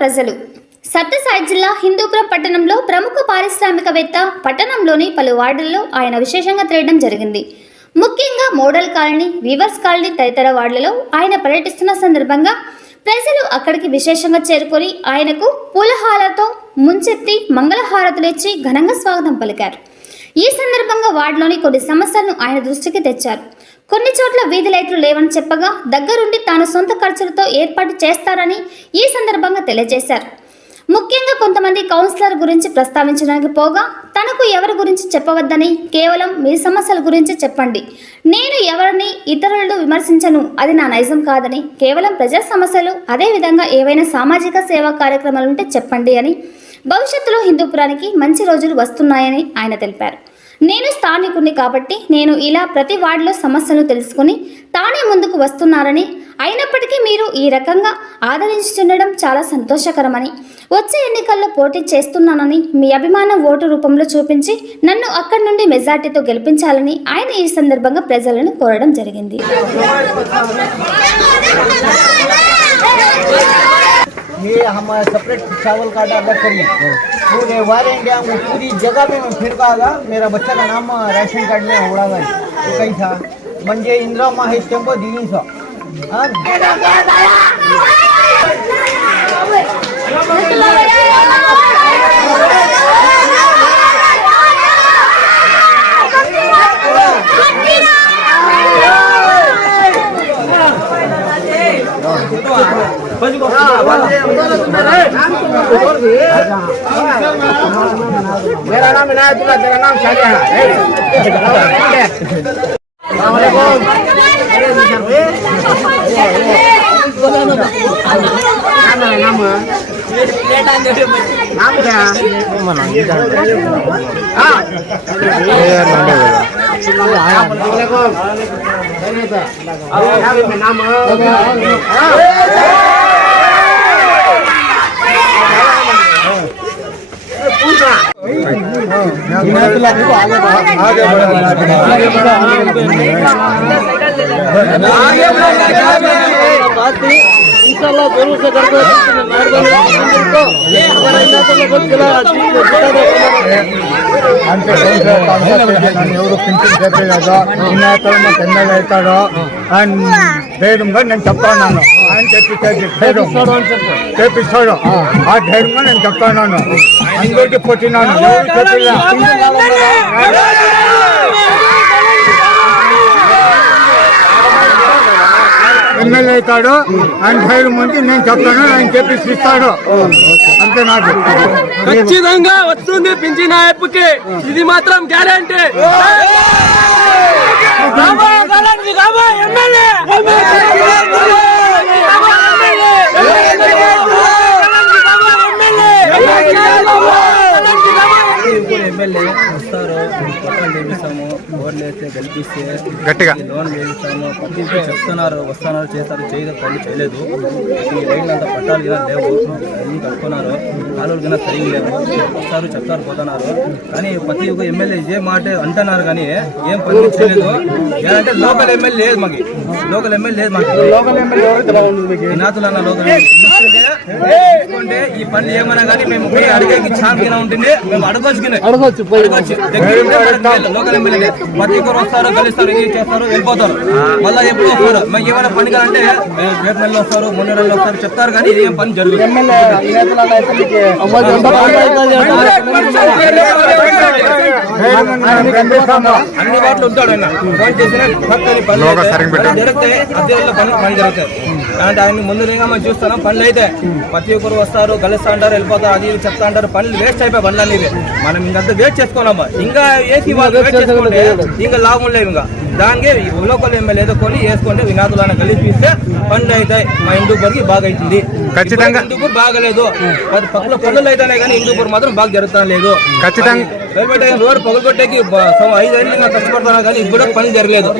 ప్రజలు. సత్యసాయి జిల్లా హిందూపురం పట్టణంలో ప్రముఖ పారిశ్రామికవేత్త పట్టణంలోని పలు వార్డుల్లో ఆయన విశేషంగా తిరగడం జరిగింది. ముఖ్యంగా మోడల్ కాలనీ వీవర్స్ కాలనీ తదితర వార్డులలో ఆయన పర్యటిస్తున్న సందర్భంగా ప్రజలు అక్కడికి విశేషంగా చేరుకొని ఆయనకు పూలహాలతో ముంచెత్తి మంగళహారతులు ఇచ్చి ఘనంగా స్వాగతం పలికారు. ఈ సందర్భంగా వార్డులోని కొన్ని సమస్యలను ఆయన దృష్టికి తెచ్చారు. కొన్ని చోట్ల వీధి లైట్లు లేవని చెప్పగా దగ్గరుండి తాను సొంత ఖర్చులతో ఏర్పాటు చేస్తారని ఈ సందర్భంగా తెలియజేశారు. ముఖ్యంగా కొంతమంది కౌన్సిలర్ గురించి ప్రస్తావించడానికి పోగా తనకు ఎవరి గురించి చెప్పవద్దని కేవలం మీ సమస్యల గురించి చెప్పండి. నేను ఎవరిని ఇతరులను విమర్శించను అది నా నైజం కాదని కేవలం ప్రజా సమస్యలు అదేవిధంగా ఏవైనా సామాజిక సేవా కార్యక్రమాలు ఉంటే చెప్పండి అని భవిష్యత్తులో హిందూపురానికి మంచి రోజులు వస్తున్నాయని ఆయన తెలిపారు. నేను స్థానికుడిని కాబట్టి నేను ఇలా ప్రతి వార్డులో సమస్యలు తెలుసుకుని తానే ముందుకు వస్తున్నారని అయినప్పటికీ మీరు ఈ రకంగా ఆదరించుతుండడం చాలా సంతోషకరమని వచ్చే ఎన్నికల్లో పోటీ చేస్తున్నానని మీ అభిమానం ఓటు రూపంలో చూపించి నన్ను అక్కడి నుండి మెజార్టీతో గెలిపించాలని ఆయన ఈ సందర్భంగా ప్రజలను కోరడం జరిగింది ये हम सेपरेट चावल कार्ड अलग करिए पूरे वार इंडिया में पूरी जगह में मैं फिर पागा मेरा बच्चा का नाम राशन कार्ड में होड़ा गई तो कहीं था। मंजे इंदिरा माहित टेंपो दिन सो। मेरा नाम इनायतुल्लाह तेरा नाम शाहजहां नाम नाम क्या हाँ आगे बढ़ा आगे बढ़ा। ಇಷ್ಟೆಲ್ಲ ಜೋರು ಕರ್ಕೊಂಡು ఎవరు పింఛన్ చెప్పే కదా ఇన్నాతరం అండ్ ధైర్యంగా నేను చెప్తాను ఆయన చెప్పి చేపిస్తాడు ఆ ధైర్యంగా నేను చెప్తాను అందరికి పుట్టినాను ఎవరు చెప్పిన ఎమ్మెల్యే అవుతాడు ఆయన ధైర్యం ఉంది నేను చెప్తాను ఆయన చెప్పి ఇస్తాడు. అంతే నాకు. ఖచ్చితంగా వస్తుంది పింఛన్ యాప్కి ఇది మాత్రం గ్యారంటీ. ఎమ్మెల్యే. వస్తారు. పట్టాలు చేపిస్తాము ఓట్లు వేస్తే గెలిపిస్తే గట్టిగా. లోన్ చేపిస్తాము ప్రతి చెప్తున్నారు వస్తున్నారు చేస్తారు. చేయదు పనులు చేయలేదు. ఈ లైన్ అంతా పట్టాలు కింద లేవు. అన్ని కట్టుకున్నారు కాలువలు కింద సరిగ్గా లేవు. వస్తారు చెప్తారు పోతున్నారు. కానీ ప్రతి ఒక్క ఎమ్మెల్యే ఇదే మాట అంటున్నారు కానీ ఏం పని చేయలేదు. ఏంటంటే లోకల్ ఎమ్మెల్యే లేదు మాకు. లోకల్ ఎమ్మెల్యే లేదు మాకు. లోకల్ ఎమ్మెల్యే వినాతులు అన్న లోకల్ ఎమ్మెల్యే. ఈ పనులు ఏమన్నా కానీ మేము పోయి అడిగేకి ఛాన్స్ ఉంటుంది మేము అడగొచ్చు. లోకల్ ఎమ్మెల్యే ప్రతి ఒక్కరు వస్తారు కలుస్తారు ఇది చేస్తారు వెళ్ళిపోతారు. మళ్ళీ ఎప్పుడు వస్తారు? మాకు ఏమైనా పని కావాలంటే రేపు నెలలో వస్తారు మూడు నెలలు వస్తారు చెప్తారు కానీ ఇది ఏం పని జరుగుతుంది అన్ని వాటిలో ఉంటాడు ఆయన ఫోన్ చేసినా. జరుగుతాయి. అద్దెల్లో పని పని అంటే ఆయన ముందు మనం చూస్తున్నాం. పనులు అయితే ప్రతి ఒక్కరు వస్తారు కలుస్తా అంటారు వెళ్ళిపోతారు అది చెప్తా అంటారు పనులు వేస్ట్ అయిపోయి పనులు అనేవి మనం ఇంకంతా వేస్ట్ చేసుకోవాలమ్మా ఇంకా ఏసీ వాళ్ళు వేస్ట్ చేసుకుంటే ఇంకా లాభం లేదు ఇంకా. దానికి లోకల్ ఎమ్మెల్యే ఏదో కొని వేసుకుంటే వినాదులను కలిపిస్తే పనులు అవుతాయి మా హిందూపూర్కి బాగా అవుతుంది ఖచ్చితంగా. హిందూపూర్ బాగలేదు. పది పక్కల పనులు అయితేనే కానీ హిందూపూర్ మాత్రం బాగా జరుగుతాం లేదు. ఖచ్చితంగా. రైల్వే రోడ్ పగలగొట్టేకి ఐదు ఏళ్ళు కష్టపడుతున్నారు కానీ ఇప్పుడు పని జరగలేదు.